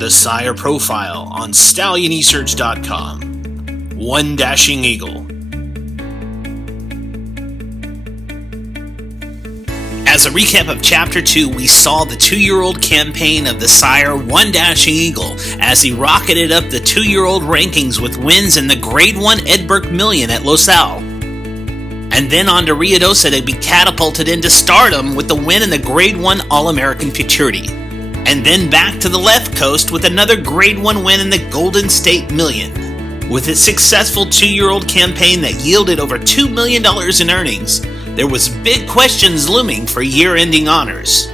The Sire Profile on StallionEsearch.com. One Dashing Eagle. As a recap of Chapter 2, we saw the 2-year-old campaign of the Sire One Dashing Eagle as he rocketed up the 2-year-old rankings with wins in the Grade 1 Ed Burke Million at Los Al. And then on to Ruidoso to be catapulted into stardom with the win in the Grade 1 All-American Futurity. And then back to the left coast with another Grade 1 win in the Golden State Million. With its successful 2-year-old campaign that yielded over $2 million in earnings, there was big questions looming for year-ending honors.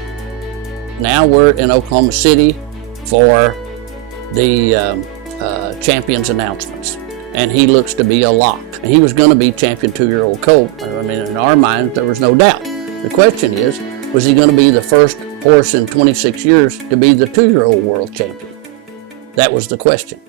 Now we're in Oklahoma City for the champions announcements, and he looks to be a lock. And he was going to be champion 2-year-old colt. I mean, in our minds, there was no doubt. The question is, was he going to be the first horse in 26 years to be the 2-year-old world champion? That was the question.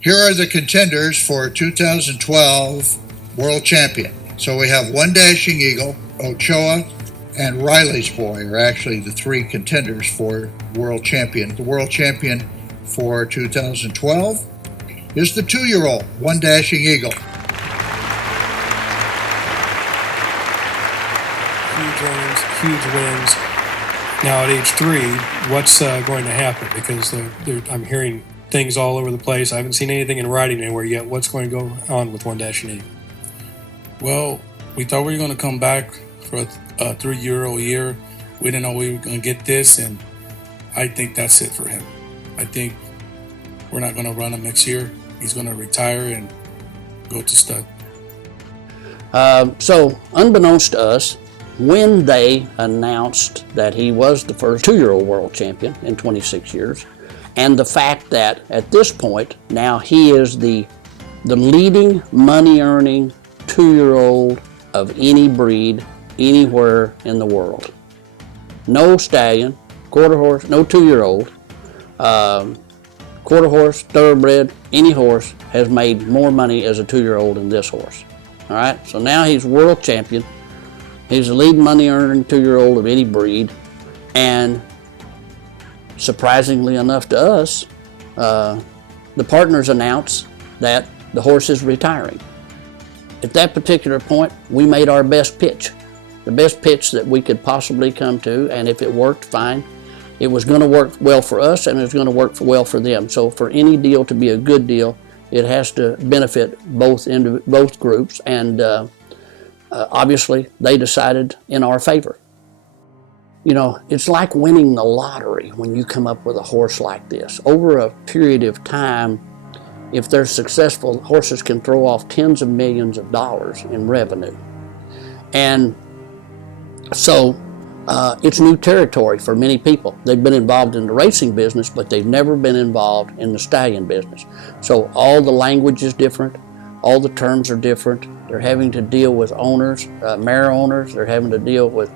Here are the contenders for 2012 World Champion. So we have One Dashing Eagle, AQHA, and Riley's Boy are actually the 3 contenders for World Champion. The World Champion for 2012 is the 2-year-old One Dashing Eagle. Huge wins. Now at age 3, what's going to happen? Because I'm hearing things all over the place. I haven't seen anything in writing anywhere yet. What's going to go on with One Dashing Eagle? Well, we thought we were going to come back for a 3-year-old year. We didn't know we were going to get this, and I think that's it for him. I think we're not going to run him next year. He's going to retire and go to stud. So, unbeknownst to us, when they announced that he was the first 2-year-old world champion in 26 years, and the fact that at this point, now he is the leading money-earning 2-year-old of any breed anywhere in the world. No stallion, quarter horse, no 2-year-old, quarter horse, thoroughbred, any horse has made more money as a 2-year-old than this horse. All right, so now he's world champion. He's the leading money-earning 2-year-old of any breed, and surprisingly enough to us, the partners announced that the horse is retiring. At that particular point, we made our best pitch, the best pitch that we could possibly come to, and if it worked, fine. It was going to work well for us, and it was going to work well for them. So for any deal to be a good deal, it has to benefit both groups, and obviously they decided in our favor. You know, it's like winning the lottery when you come up with a horse like this. Over a period of time, if they're successful, horses can throw off tens of millions of dollars in revenue. And so it's new territory for many people. They've been involved in the racing business, but they've never been involved in the stallion business. So all the language is different, all the terms are different. They're having to deal with owners, mare owners. They're having to deal with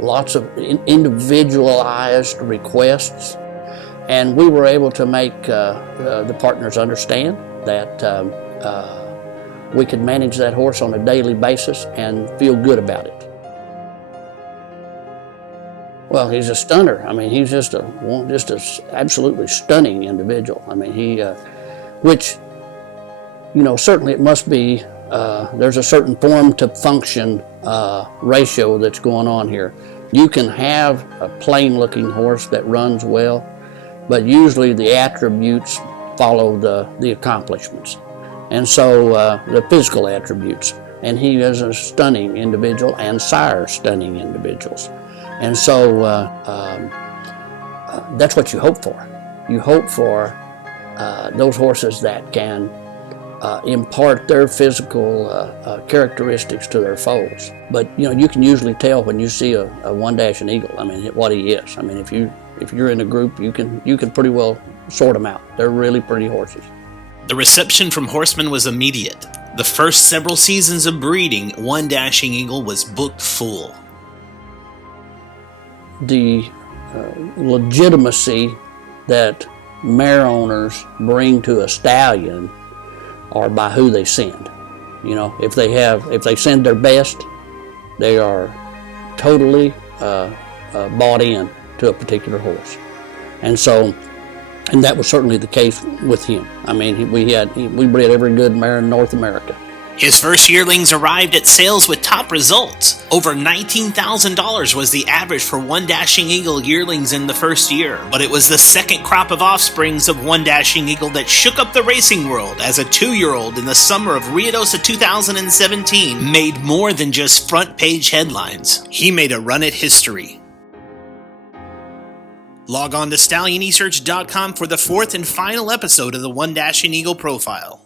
lots of individualized requests, and we were able to make the partners understand that we could manage that horse on a daily basis and feel good about it. Well, he's a stunner. I mean, he's just a absolutely stunning individual. I mean, he, which, you know, certainly it must be. There's a certain form to function ratio that's going on here. You can have a plain looking horse that runs well, but usually the attributes follow the accomplishments. And so the physical attributes. And he is a stunning individual, and Sire stunning individuals. And so that's what you hope for. You hope for those horses that can impart their physical characteristics to their foals. But you know, you can usually tell when you see a One Dashing Eagle. I mean, what he is. I mean, if you're in a group, you can pretty well sort them out. They're really pretty horses. The reception from horsemen was immediate. The first several seasons of breeding, One Dashing Eagle was booked full. The legitimacy that mare owners bring to a stallion are by who they send. You know, if they send their best, They are totally bought in to a particular horse. And that was certainly the case with him. I mean, we bred every good mare in North America. His first yearlings arrived at sales with top results. Over $19,000 was the average for One Dashing Eagle yearlings in the first year, but it was the second crop of offsprings of One Dashing Eagle that shook up the racing world, as a 2-year-old in the summer of Ruidoso 2017 made more than just front page headlines. He made a run at history. Log on to StallionEsearch.com for the fourth and final episode of the One Dashing Eagle profile.